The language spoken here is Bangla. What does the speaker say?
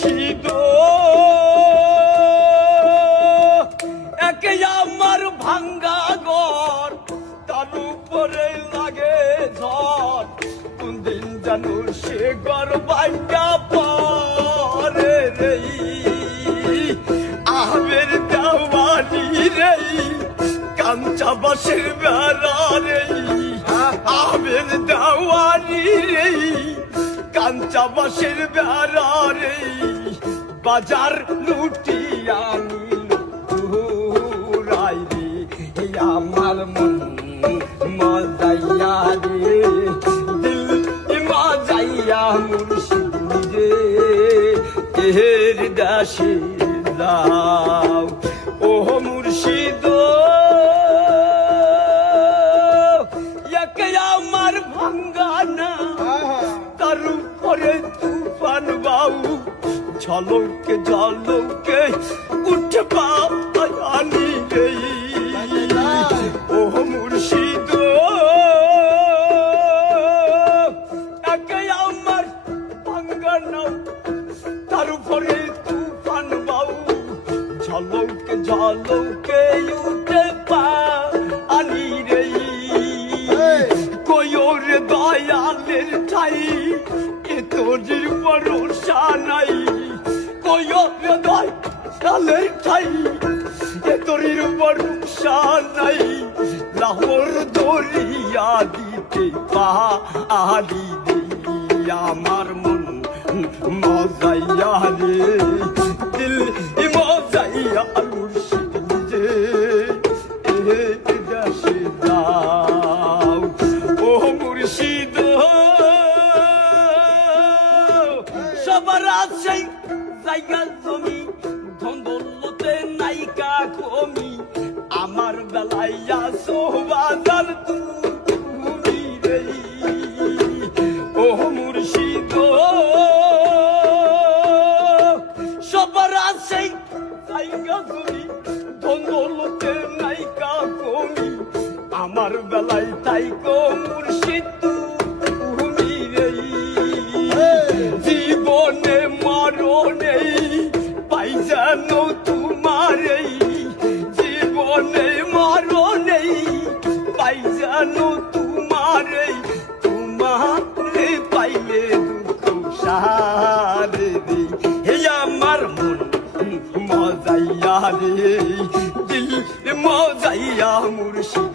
মুর্শিদ একে আমার ভাঙ্গা ঘর তার উপরে লাগে ঝড় কোন দিন জানো সে ঘর ভাঙ্গা পরে রে আহমের দেওয়ানি রে কাঞ্চা বাসের বেড়া রে আহমের দেওয়ানি রে কাঞ্চা বাসের বেড়া রে বাজার লুটিয়া নিল রাই রে আমার মন মজাইয়া রে দিল মজাইয়া মুর্শিদ রে এর দাসে যাও ও মুর্শিদ একে আমার ভাঙ্গানা তার উপরে তুফান বাউ ঝলকে ঝলকে উঠে পানি রে ও মুর্শিদ একে আমার ভাঙ্গানা তার উপরে তুফান বাউ ঝলকে ঝলকে উঠে পানি রে কয়োর দয়ালের ঠাই এ তোর ভরসা নাই কয়োর দয়ালের ঠাই এ তোর ভরসা নাই লাহোর দরিয়া দিতে পাহাড়ি আমার মন মজাইয়া রে দিল মজাইয়া মুর্শিদ যে এ দেশে যাও ও মুর্শিদ সবার আছে জায়গা জমি ধন দৌলতে নাইকা কমি আমার বেলায় আসো বাজার তুমি রে ও মুর্শিদ সবার আছে জায়গা জমি ধন দৌলতে নাইকা কমি আমার বেলায় তাই কো মুর্শিদ তুমি রে জীবনে মরণে পাই জানো তোমারে জীবনে মরণে পাই জানো তোমারে তোমারে পাইলে দুঃখ সারে রে হে আমার মন মজাইয়া রে দিল মজাইয়া মুর্শিদ